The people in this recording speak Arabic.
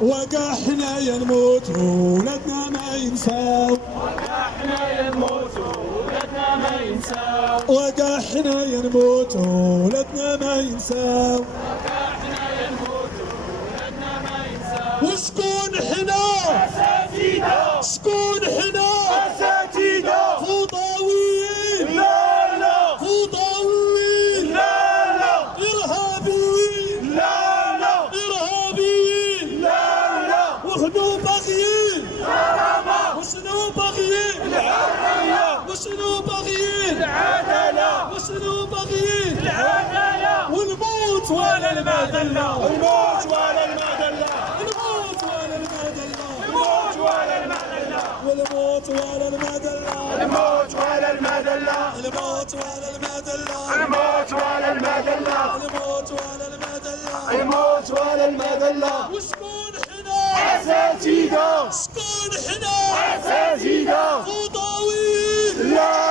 وقع حنايا نموت ولادنا ما ينساو، وقع حنايا نموت ولادنا ما ينساو، وقع حنايا نموت ولادنا ما ينساو، وقع حنايا نموت ولادنا ما ينساو. وشكون حنا؟ أساتذة. شكون حنا؟ أساتذة. فوضويين. لا لا. فوضويين. لا لا. إرهابيين. لا لا. إرهابيين. لا لا. وشنو باغيين؟ كرامة. وشنو باغيين؟ الحرية. وشنو باغيين؟ العدالة. وشنو باغيين؟ العدالة. والموت ولا المذلة. الموت ولا المذلة. الموت ولا المذلة. الموت ولا المذلة. والموت ولا المذلة. الموت ولا المذلة. الموت ولا المذلة. الموت ولا المذلة. الموت ولا المذلة. الموت ولا المذلة. وشكون حنا؟ أساتذة. شكون حنا؟ أساتذة. فوضويين. لا